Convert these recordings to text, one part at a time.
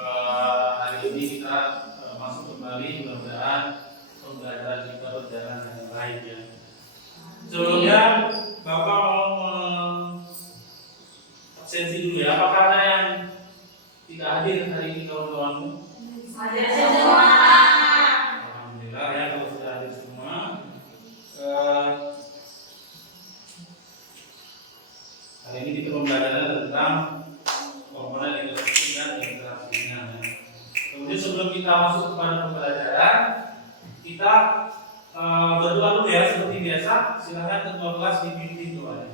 Hari ini kita masuk kembali, mudah-mudahan pembelajaran kita berjalan dengan baik ya. Sebelumnya Bapak mau absensi dulu ya. Apakah ada yang tidak hadir hari ini kawan-kawanmu? Hadir semua. Alhamdulillah ya kalau sudah hadir semua. Hari ini kita pembelajaran tentang komponen interaksi dan interaksinya. Kemudian sebelum kita masuk kepada pembelajaran, kita berdoa dulu ya seperti biasa. Silakan ketua kelas dipimpin doanya.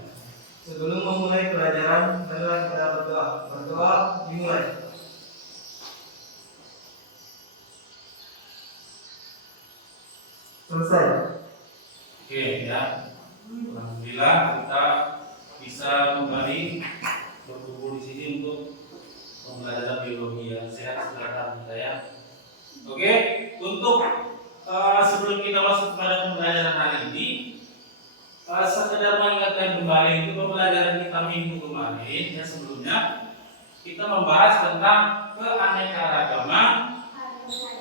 Sebelum memulai pelajaran, marilah kita berdoa. Berdoa dimulai. Selesai. Oke ya. Alhamdulillah kita bisa kembali berkumpul di sini untuk pembelajaran biologi yang sehat. Silakan saya. Oke, untuk sebelum kita masuk kepada pembelajaran hari ini, sekedar mengingatkan kembali itu pembelajaran kita minggu kemarin ya, sebelumnya kita membahas tentang keanekaragaman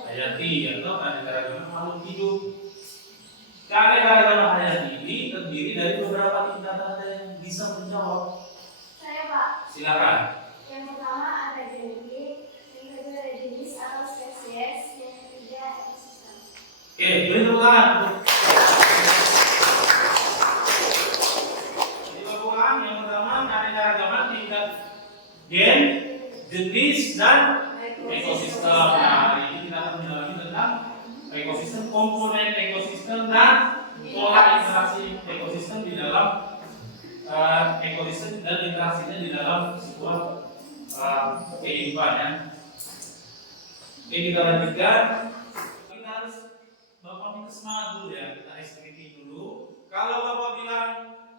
hayati atau keanekaragaman makhluk hidup. Keanekaragaman hayati ini terdiri dari beberapa tingkatan. Ada yang bisa menjawab? Saya Pak. Silakan. Yang pertama ada genetik, yang kedua ada jenis atau spesies, yang ketiga ekosistem. Oke, beri tepuk tangan. Jadi ulang yang pertama keanekaragaman tingkat gen, jenis dan ekosistem. Nah, hari ini kita akan mendalami tentang ekosistem, komponen ekosistem dan pola interaksi ekosistem di dalam ekosistem dan interaksinya di dalam sebuah kehidupan. Oke, kita lanjutkan. Kita harus Bapak minta semangat dulu ya, kita SPT dulu. Kalau Bapak bilang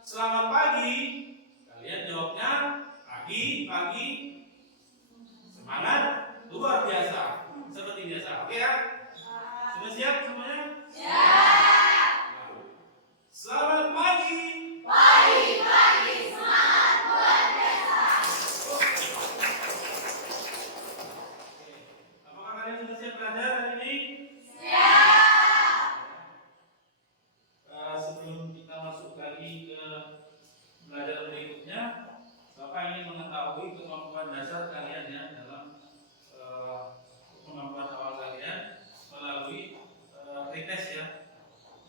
selamat pagi, kalian jawabnya pagi. Semangat luar biasa, seperti biasa. Oke ya? Sudah siap semuanya? Siap. Selamat pagi. Pagi, semangat luar biasa. Apakah kalian sudah siap belajar hari ini? Siap. Sebelum kita masuk lagi ke belajar berikutnya, Bapak ingin mengetahui kemampuan dasar kalian ya dalam kemampuan awal kalian melalui pretest ya.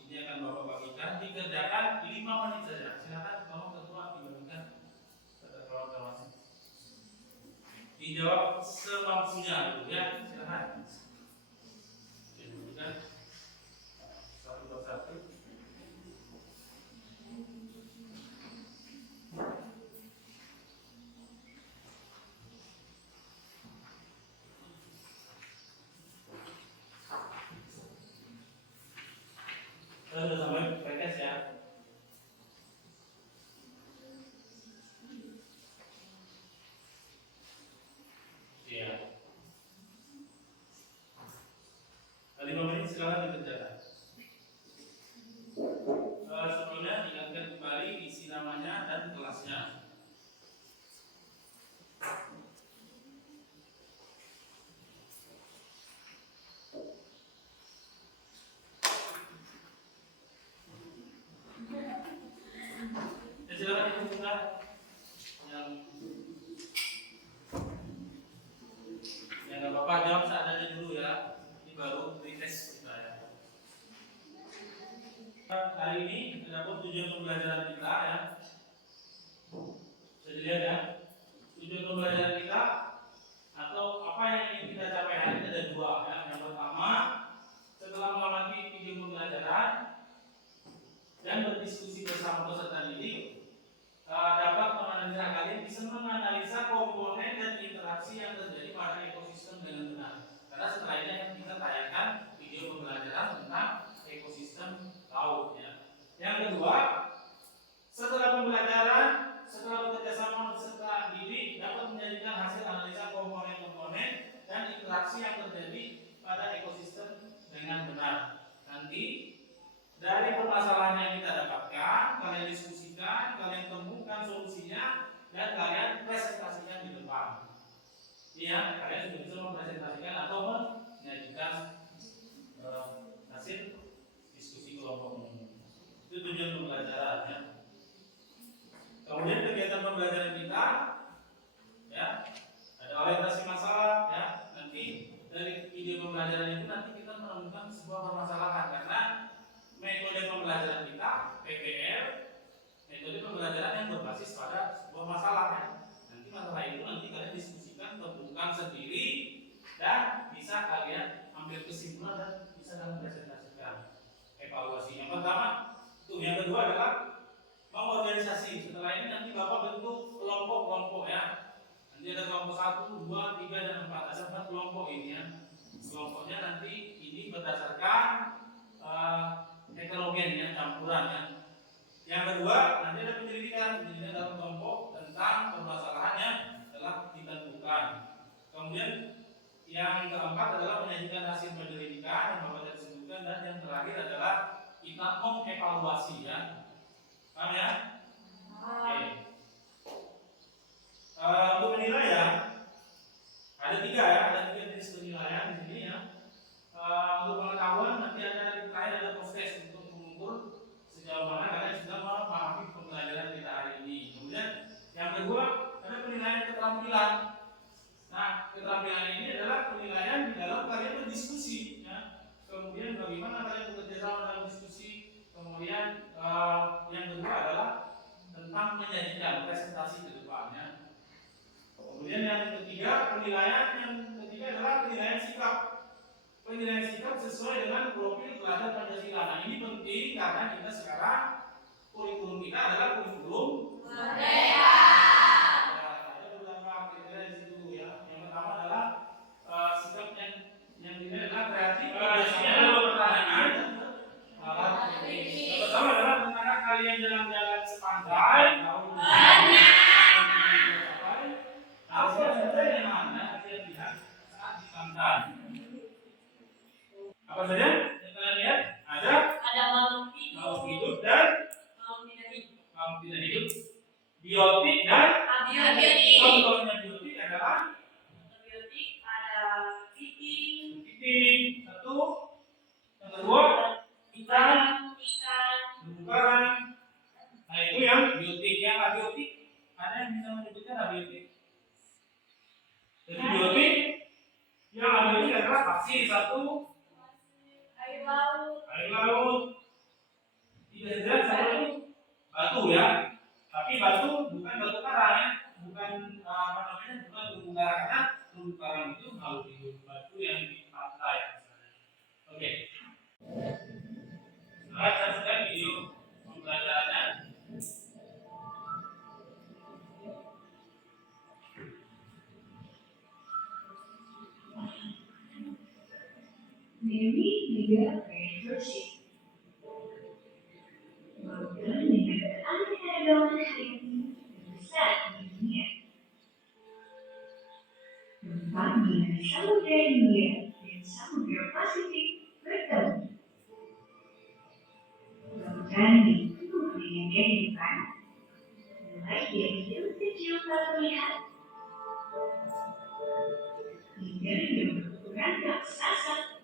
Ini akan Bapak bagikan, dikerjakan 5 menit saja. Silakan tolong ketua dibagikan kepada kawan-kawan. Dijawab semampunya dulu ya. Silakan. Dibagikan satu persatu. Sudah sampai pretest ya. Iya. 5 menit silakan dikerjakan. Sebelumnya ingatkan kembali isi namanya dan kelasnya. Silakan dibuka yang nggak apa-apa jawab seadanya dulu ya. Ini baru pretest kita ya. Hari ini ada tujuan pembelajaran kita ya. Bisa dilihat ya. Tujuan pembelajaran kita atau apa yang ingin kita capai hari ini ada 2 ya. Yang pertama, setelah mengamati video pembelajaran dan berdiskusi bersama peserta didik, dapat menganalisa kalian bisa menganalisa komponen dan interaksi yang terjadi pada ekosistem dengan benar. Karena setelah ini akan kita tayangkan video pembelajaran tentang ekosistem laut ya. Yang kedua, setelah pembelajaran, setelah bekerjasama peserta didik dapat menjadikan hasil analisa komponen-komponen dan interaksi yang terjadi pada ekosistem dengan benar. Nanti dari permasalahan yang kita dapatkan, kalian diskusikan, kalian temukan solusinya, dan kalian presentasikan di depan. Iya, kalian sudah bisa mempresentasikan atau menyajikan hasil diskusi kelompok umum. Itu tujuan pembelajaran ya. Kemudian kegiatan pembelajaran kita ya ada orientasi masalah ya. Nanti dari ide pembelajaran itu nanti kita menemukan sebuah permasalahan karena metode pembelajaran kita PPL metode pembelajaran yang berbasis pada sebuah masalah ya. Nanti masalah itu nanti kalian diskusikan, tentukan sendiri dan bisa kalian ambil kesimpulan dan bisa kalian presentasikan evaluasi. Yang pertama, yang kedua adalah mengorganisasi. Setelah ini nanti Bapak bentuk kelompok-kelompok ya. Nanti ada kelompok 1, 2, 3 dan 4. Ada 4 kelompok ini ya. Kelompoknya nanti ini berdasarkan heterogen ya, campuran ya. Yang kedua, nanti ada penyelidikan dalam kelompok tentang permasalahan yang telah ditentukan. Kemudian yang keempat adalah menyajikan hasil penyelidikan yang Bapak tadi sebutkan, dan yang terakhir adalah kita mengevaluasi ya. Paham ya? Oke. Untuk penilaian ada 3 ya, ada 3 jenis penilaian di sini ya. Untuk pengetahuan nanti ada terakhir ada proses untuk mengukur sejauh mana kalian sudah memahami pembelajaran kita hari ini. Kemudian yang kedua ada penilaian keterampilan. Nah, keterampilan ini adalah penilaian di dalam kalian berdiskusi ya. Kemudian bagaimana kalian bekerja sama dalam diskusi. Kemudian yang kedua adalah tentang menyajikan presentasi ke depannya. Kemudian yang ketiga adalah penilaian sikap. Penilaian sikap sesuai dengan profil teladan Pancasila. Nah, ini penting karena kita sekarang kurikulum kita adalah kurikulum merdeka. Ada beberapa kriteria di situ ya. Yang pertama adalah sikap yang dinilai adalah kreatif. Di sini ada beberapa pertanyaan. Yang pertama adalah bagaimana kalian jalan-jalan sepantai. Harusnya saja yang mana kalian lihat saat di pantai. Apa saja yang kalian lihat? Ada makhluk hidup dan makhluk tidak hidup, biotik dan abiotik. Contohnya biotik adalah titik, satu, yang kedua ikan, terumbu karang. Nah, itu yang biotik. Yang abiotik ada yang bisa menyebutkan abiotik? Jadi biotik yang abiotik adalah pasir, satu, air laut, tidak jelas sama itu batu ya. Tapi batu bukan batu karang ya, bukan bukan terumbu karang, karena terumbu karang itu makhluk hidup. Batu yang di pantai misalnya. Oke. Sekarang saya sedang video pembelajarannya. Mary juga bersih. Bukan dengan keanekaragaman hayati terbesar di dunia. Tempat di mana Samudra Hindia dan Samudra Pasifik bertemu. Lautan yang penuh dengan kehidupan, mulai dari yang kecil tak terlihat hingga yang berukuran raksasa.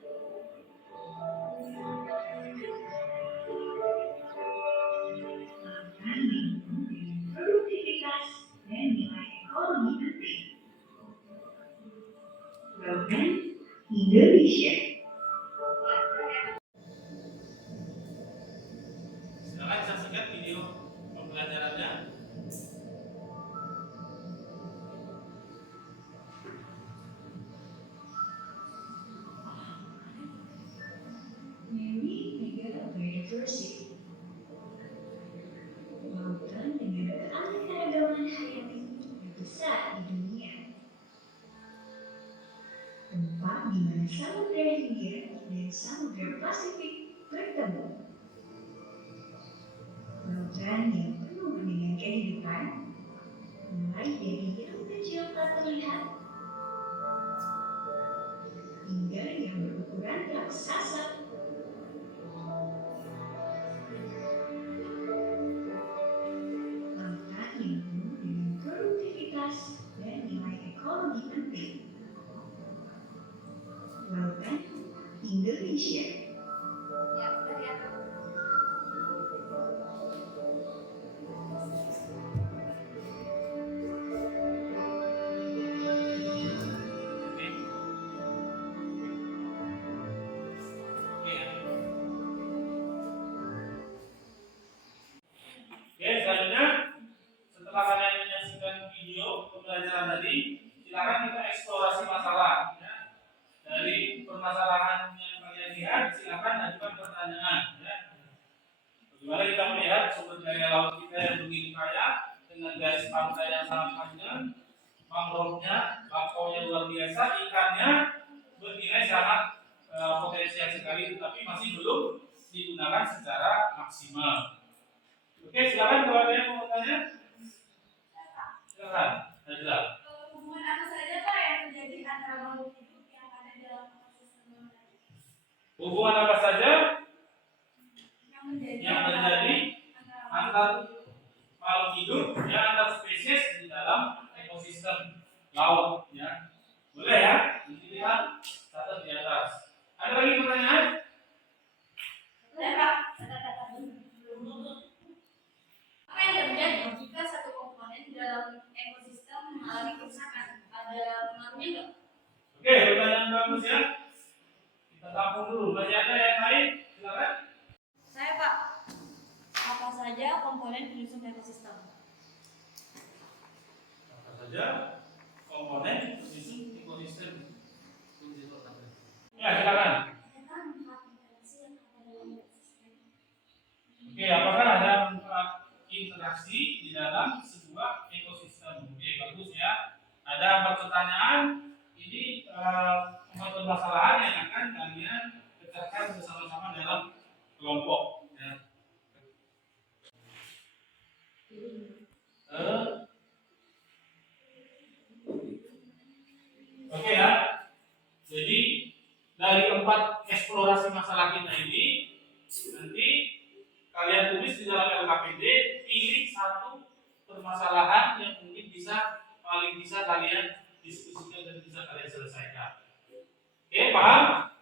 Produktivitas dan nilai ekonomi penting. Program Indonesia. Silakan saksikan video pembelajarannya. Mary Mega Biodiversity. Lautan dengan keanekaragaman hayati terbesar di dunia. Tempat di mana Samudra Hindia dan Samudra Pasifik bertemu. Lautan yang penuh dengan kehidupan, mulai dari yang kecil tak terlihat hingga yang berukuran raksasa. Lautan yang penuh dengan produktivitas dan nilai ekonomi penting. Indonesia. Ya, udah ya. Oke. Oke. Oke, selanjutnya setelah kalian menyaksikan video pembelajaran tadi, silakan kita eksplorasi masalah. Ya. Dari permasalahan yang kalian lihat, silakan ajukan pertanyaan. Ya. Bagaimana kita melihat sumber daya laut kita yang begitu kaya dengan garis pantai yang sangat panjang, mangrove-nya, bakaunya luar biasa, ikannya bernilai sangat potensial sekali, tetapi masih belum digunakan secara maksimal. Oke, silakan kalau ada yang mau bertanya. Silakan, Najla. Hubungan apa saja Pak yang terjadi antara makhluk hidup yang ada dalam ekosistem tadi? Hubungan apa saja Yang yang terjadi antar makhluk hidup ya, antar spesies di dalam ekosistem laut ya. Boleh ya? Dilihat catat di atas. Ada lagi pertanyaan? Ya Pak, apa yang terjadi jika satu komponen dalam ekosistem mengalami kerusakan? Ada pengaruhnya nggak? Oke, pertanyaan bagus ya. Kita tampung dulu. Masih ada yang lain? Silakan. Saya Pak, apa saja komponen penyusun ekosistem? Apa saja komponen penyusun ekosistem? Ya, silakan. Oke, apakah ada interaksi di dalam sebuah ekosistem? Oke, bagus ya. Ada 4 pertanyaan. Ini 4 permasalahan yang akan kalian pecahkan bersama-sama dalam kelompok. Ya. Oke ya. Jadi dari 4 eksplorasi masalah kita ini, nanti kalian tulis di dalam LKPD, pilih 1 permasalahan yang mungkin paling bisa kalian diskusikan dan bisa kalian selesaikan. Oke, paham?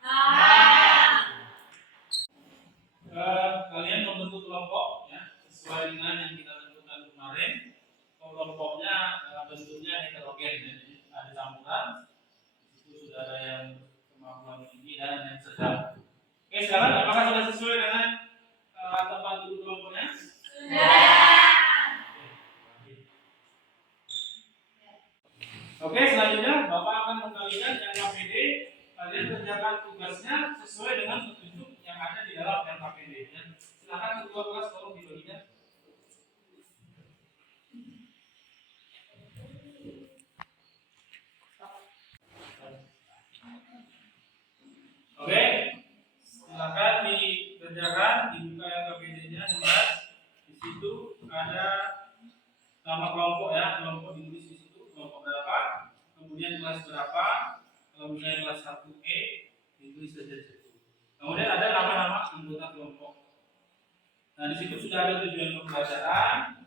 Kalian membentuk kelompok ya, sesuai dengan yang kita tentukan kemarin. Kelompoknya bentuknya heterogen, jadi ada campuran. Itu sudah ada yang kemampuan tinggi dan yang sedang. Oke, sekarang apakah sudah sesuai dengan tempat duduk kelompoknya? Oke, selanjutnya Bapak akan membagikan LKPD. Kalian kerjakan tugasnya sesuai dengan petunjuk yang ada di dalam LKPD. Ya. Silakan ketua kelas tolong dibagikan. Oke, silakan dikerjakan, dibuka LKPD-nya, jelas. Di situ ada nama kelompok ya, kelompok ditulis di situ, kelompok berapa, kemudian kelas berapa, kemudian kelas 1E, ditulis saja di situ. Kemudian ada nama-nama anggota kelompok. Nah, di situ sudah ada tujuan pembelajaran.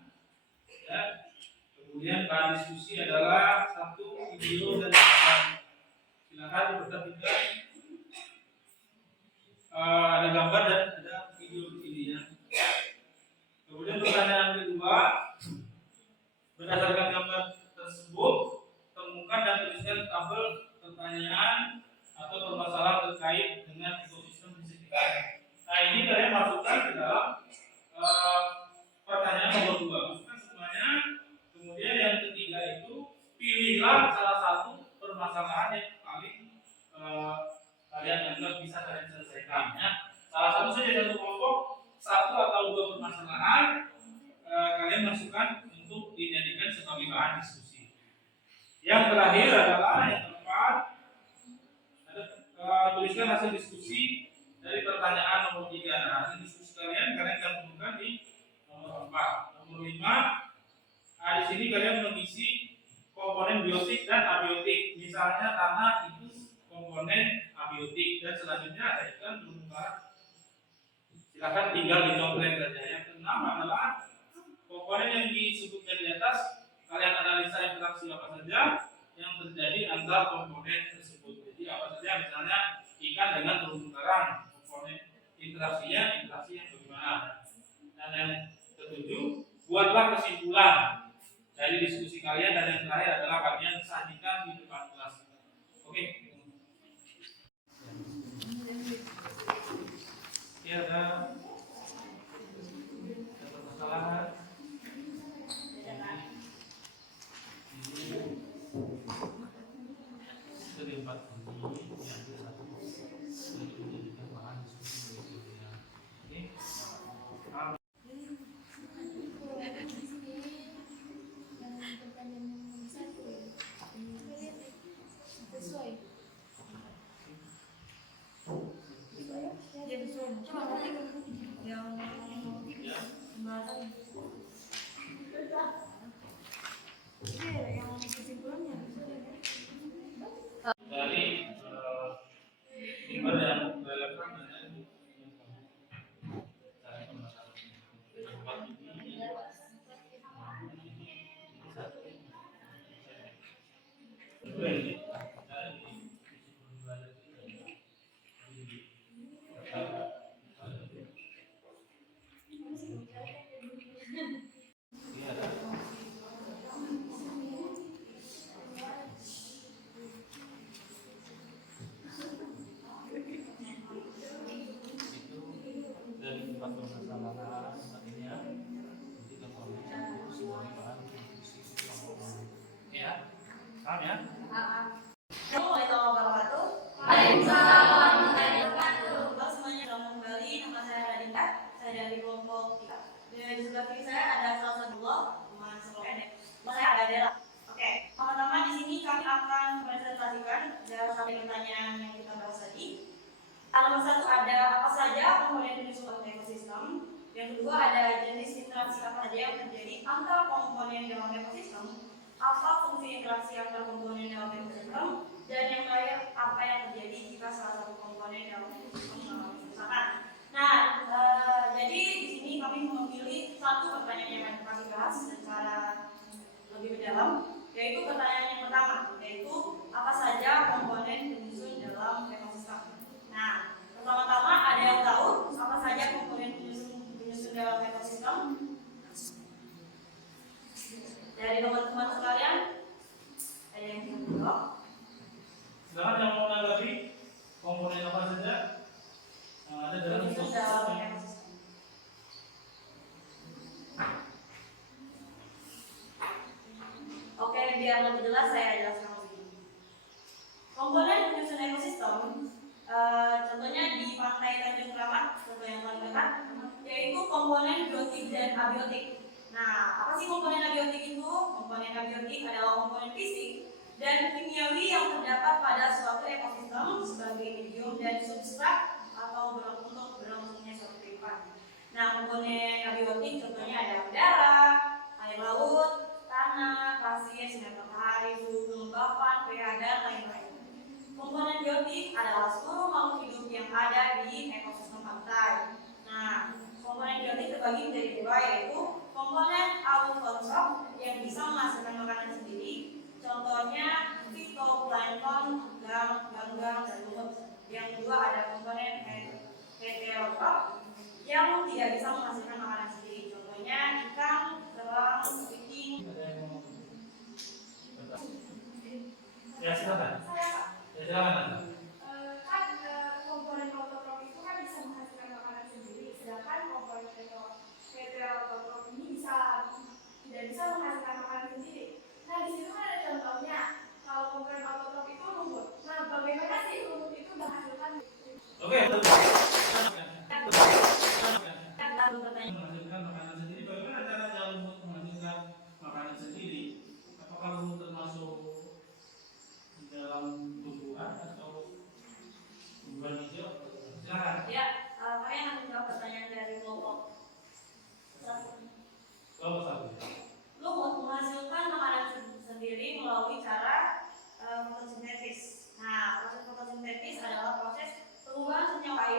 Ya. Kemudian bahan diskusi adalah 1 video dan 4. Silakan diperhatikan. Ada gambar dan ada video di sini ya. Kemudian pertanyaan kedua, berdasarkan gambar tersebut, temukan dan tuliskan tabel pertanyaan atau permasalahan terkait dengan ekosistem di sekitar. Nah, ini kalian masukkan ke dalam pertanyaan nomor 2. Masukkan semuanya. Kemudian yang ketiga itu pilihlah salah satu permasalahan yang paling kalian anggap bisa kalian selesaikan. Ya. Salah satu saja satu kelompok, 1 atau 2 permasalahan kalian masukkan untuk dijadikan sebagai bahan diskusi. Yang terakhir adalah yang keempat, tuliskan hasil diskusi dari pertanyaan nomor 3. Nah, hasil diskusi kalian cantumkan di nomor 4. Nomor 5, di sini kalian mengisi komponen biotik dan abiotik. Misalnya tanah itu komponen abiotik dan selanjutnya ada ikan terumbu karang. Silakan tinggal dicontohkan saja. Yang keenam adalah komponen yang disebutkan di atas. Kalian analisa interaksi apa saja yang terjadi antar komponen tersebut. Jadi apa saja, misalnya ikan dengan terumbu karang. belajaran, komponen interaksi yang bagaimana. Dan yang ketujuh, buatlah kesimpulan dari diskusi kalian, dan yang terakhir adalah kalian sajikan di depan kelas. Oke. Ya, ada permasalahan. Dari 4 ini diambil satu, itu dijadikan bahan diskusi berikutnya. Oke. Sesuai. Ya betul. Coba nanti yang pembahasan. Yang kesimpulannya. Dari sumber yang relevan dengan cara pemasaran. Tempat ini dari tempat permasalahan artinya nanti komponen satu semuanya bahan diskusi. Ya, paham ya? Assalamualaikum warahmatullahi wabarakatuh. Waalaikumsalam warahmatullahi wabarakatuh. Halo semuanya, selamat kembali. Nama saya Radinda. Saya dari kelompok 3. Dan di sebelah kiri saya ada salah satu teman sekelompok. Saya ada Dela. Oke, teman-teman, di sini kami akan presentasikan dari satu pertanyaan yang kita bahas tadi. Nomor 1 ada apa saja komponen jenis suatu ekosistem. Yang kedua ada jenis interaksi apa saja yang terjadi antar komponen dalam ekosistem. Apa fungsi interaksi antar komponen dalam ekosistem. Dan yang terakhir, apa yang terjadi jika salah satu komponen dalam ekosistem mengalami kerusakan. Nah, jadi di sini kami memilih satu pertanyaan yang akan kami bahas secara lebih mendalam, yaitu pertanyaan yang pertama, yaitu apa saja komponen penyusun dalam ekosistem. Nah, pertama-tama ada yang tahu apa saja komponen penyusun dalam ekosistem? Dari teman-teman sekalian, ada yang bisa menjawab? Silakan yang mau menanggapi komponen apa saja yang ada dalam Penyusun dalam ekosistem. ekosistem. Oke, biar lebih jelas saya jelaskan begini. Komponen penyusun ekosistem, contohnya di pantai Tanjung Keramat, contoh yang paling dekat, yaitu komponen biotik dan abiotik. Nah, apa sih komponen abiotik itu? Komponen abiotik adalah komponen fisik dan kimiawi yang terdapat pada suatu ekosistem sebagai medium dan substrat atau untuk berlangsungnya suatu kehidupan. Nah, komponen abiotik contohnya ada udara, air laut, tanah, pasir, sinar matahari, suhu kelembapan, pH, dan lain-lain. Komponen biotik adalah seluruh makhluk hidup yang ada di ekosistem pantai. Nah, komponen biotik terbagi menjadi dua, yaitu komponen autotrof yang bisa menghasilkan makanan sendiri. Contohnya fitoplankton, ganggang, dan lumut. Yang kedua ada komponen heterotrof yang tidak bisa menghasilkan makanan sendiri. Contohnya ikan, kerang, kepiting. Ya, silakan. Ya, silakan. Komponen autotrof itu kan bisa menghasilkan makanan sendiri, sedangkan komponen heterotrof ini tidak bisa menghasilkan makanan sendiri. Nah, di situ kan ada contohnya. Kalau komponen autotrof itu lumut. Nah, bagaimana sih lumut itu menghasilkan? Oke. Menghasilkan makanan sendiri. Bagaimana caranya lumut menghasilkan makanan sendiri? Apakah lumut termasuk di dalam tumbuhan atau tumbuhan hijau? Silakan. Ya, kalian akan menjawab pertanyaan dari kelompok 1. Kelompok 1. Lumut menghasilkan makanan sendiri melalui cara fotosintesis. Nah, proses fotosintesis adalah proses pengubahan senyawa air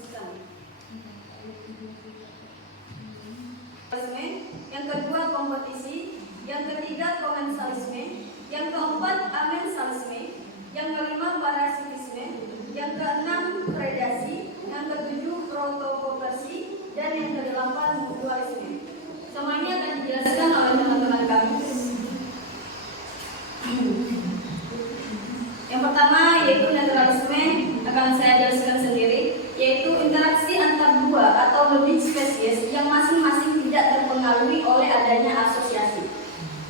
ekosistem. Yang kedua kompetisi, yang ketiga komensalisme, yang keempat amensalisme, yang kelima parasitisme, yang keenam predasi, yang ketujuh protokopersi, dan yang kedelapan mutualisme. Semuanya akan dijelaskan oleh teman-teman kami. Yang pertama yaitu naturalisme, akan saya jelaskan sendiri, yaitu interaksi antar dua atau lebih spesies yang masing-masing tidak terpengaruhi oleh adanya asosiasi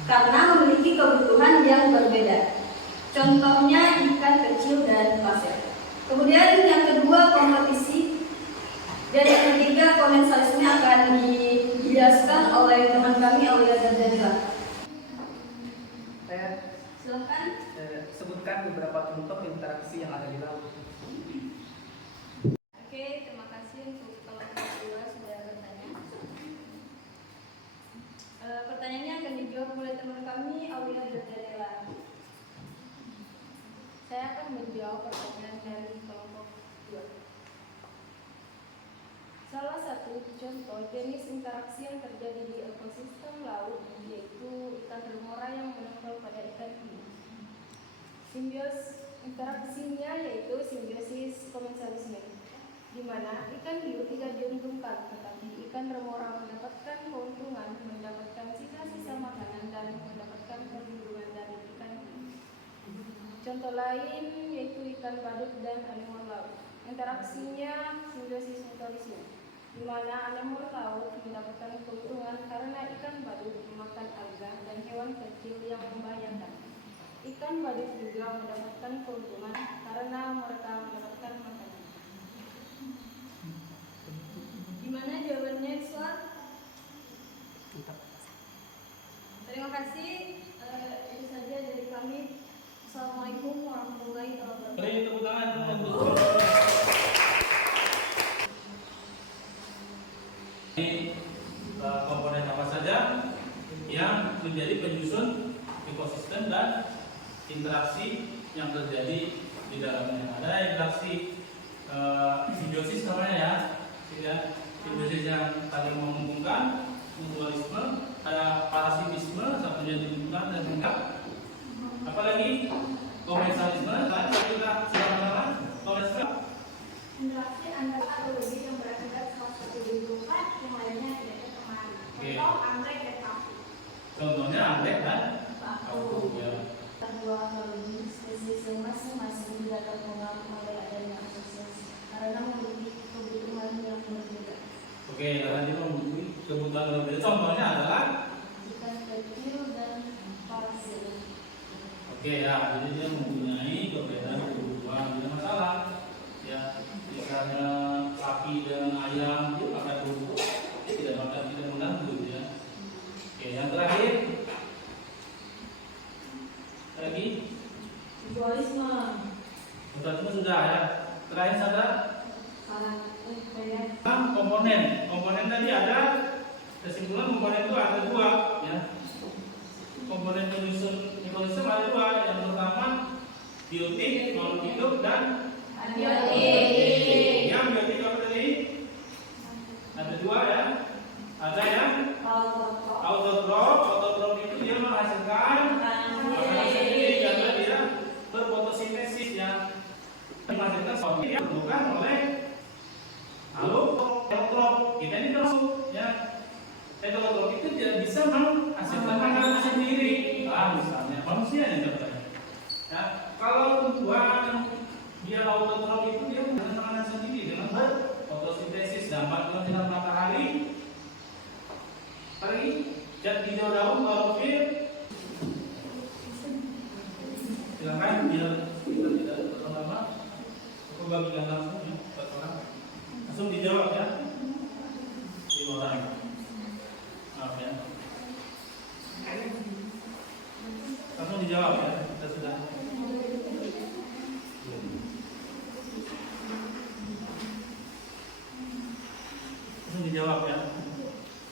karena memiliki kebutuhan yang berbeda. Contohnya ikan kecil dan pasir. Kemudian yang kedua kompetisi, dan yang ketiga komensalisme akan dijelaskan oleh teman kami Aulia dan Danila. Silakan. Sebutkan beberapa contoh interaksi yang ada di laut. Oke, terima kasih untuk kelompok kedua sudah bertanya. Pertanyaannya akan dijawab oleh teman kami Aulia dan Danila. Saya akan menjawab pertanyaan dari kelompok kedua. Salah satu contoh jenis interaksi yang terjadi di ekosistem laut yaitu ikan remora yang menempel pada ikan ini. Simbios interaksinya yaitu simbiosis komensalisme, di mana ikan hiu tidak diuntungkan, tetapi ikan remora mendapatkan keuntungan, mendapatkan sisa-sisa makanan dan mendapatkan perlindungan dari ikan hiu. Contoh lain yaitu ikan badut dan anemon laut. Interaksinya simbiosis mutualisme, di mana anemon laut mendapatkan keuntungan karena ikan badut memakan alga dan hewan kecil yang membahayakan. Ikan badut juga mendapatkan keuntungan karena mereka mendapatkan makanan. Gimana jawabannya, Iswar? Terima kasih. Itu saja dari kami. Assalamualaikum warahmatullahi wabarakatuh. Beri tepuk tangan untuk komponen apa saja yang menjadi penyusun ekosistem dan interaksi yang terjadi di dalamnya. Ada interaksi simbiosis namanya ya, simbiosis yang saling menguntungkan, mutualisme, ada parasitisme, satunya diuntungkan dan enggak. Apalagi komensalisme, tadi kita sudah mengenal komensalisme. Interaksi antara atau lebih yang berakibat salah satu diuntungkan, yang lainnya tidak terpengaruh. Contoh anggrek dan paku. Contohnya anggrek dan paku. Ya. Dua atau lebih spesies yang masing-masing tidak terpengaruh oleh adanya asosiasi karena memiliki kebutuhan yang berbeda. Oke, karena dia memiliki kebutuhan berbeda. Contohnya adalah Ikan kecil dan pasir. oke ya, jadi dia mempunyai perbedaan kebutuhan, tidak masalah. Ya, misalnya sapi dan ayam dia makan rumput, dia tidak makan tidak mengganggu ya. Oke, yang terakhir lagi Mutualisme. mutualisme sudah ya. Terakhir ada komponen tadi ada kesimpulan komponen itu ada dua ya. Komponen penyusun ekosistem ada dua. Yang pertama biotik, makhluk hidup dan Abiotik. yang biotik apa tadi? Ada dua ya. Ada yang autotrof itu dia menghasilkan makanan sendiri karena dia berfotosintesis yang menghasilkan sesuatu yang diperlukan oleh heterotrof. Kita ini termasuk ya. Heterotrof itu tidak bisa menghasilkan makanan sendiri. Misalnya manusia yang contohnya. Ya, kalau tumbuhan dia autotrof itu dia menghasilkan makanan sendiri dengan berfotosintesis dan sinar matahari. Lagi zat hijau daun klorofil. Silakan biar kita tidak terlama-lama. Aku bagikan langsung ya, buat orang. Langsung dijawab ya. 5 orang. Maaf ya. Langsung dijawab ya. Kita sudah. Langsung dijawab ya.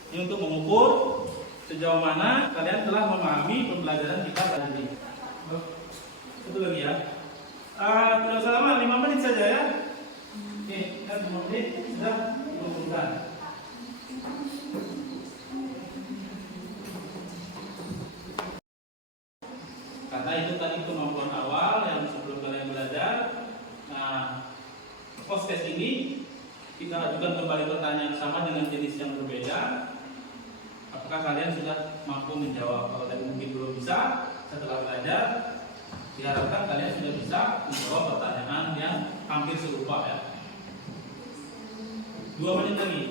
Ini untuk mengukur sejauh mana kalian telah memahami pembelajaran kita tadi. Satu lagi ya. Tidak usah lama, 5 menit saja ya. Oke, kan 5 menit sudah diumumkan. Karena itu tadi kemampuan awal yang sebelum kalian belajar. Nah, post-test ini kita ajukan kembali pertanyaan sama dengan jenis yang berbeda. Apakah kalian sudah mampu menjawab? Kalau tadi mungkin belum bisa, setelah belajar diharapkan kalian sudah bisa menjawab pertanyaan yang hampir serupa ya. 2 menit lagi.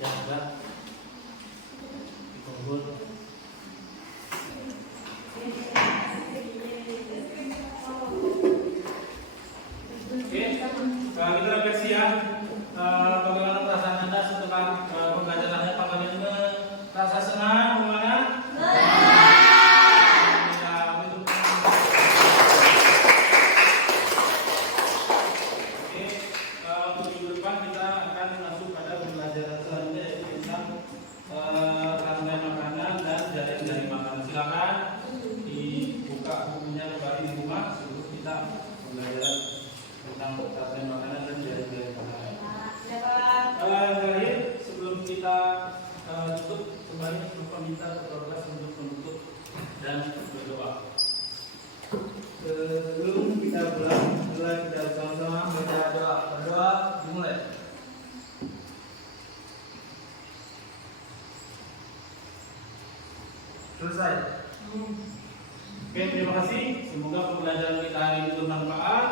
Ya sudah. Dikumpul. Oke, kita refleksi ya. Bagaimana perasaan Anda setelah pembelajarannya? Apakah kalian merasa senang? Bagaimana? Ya, betul. Oke, untuk minggu depan kita akan masuk pada pembelajaran selanjutnya yaitu tentang rantai makanan dan jari-jari makanan. Silakan dibuka bukunya kembali di rumah sebelum kita pembelajaran tentang rantai makanan dan jari-jari makanan. Yang terakhir sebelum kita tutup kembali lupa minta kepada untuk menutup dan berdoa. Sebelum kita pulang, kita sama-sama baca doa. Berdoa dimulai. Selesai. Oke, terima kasih. Semoga pembelajaran kita hari ini bermanfaat.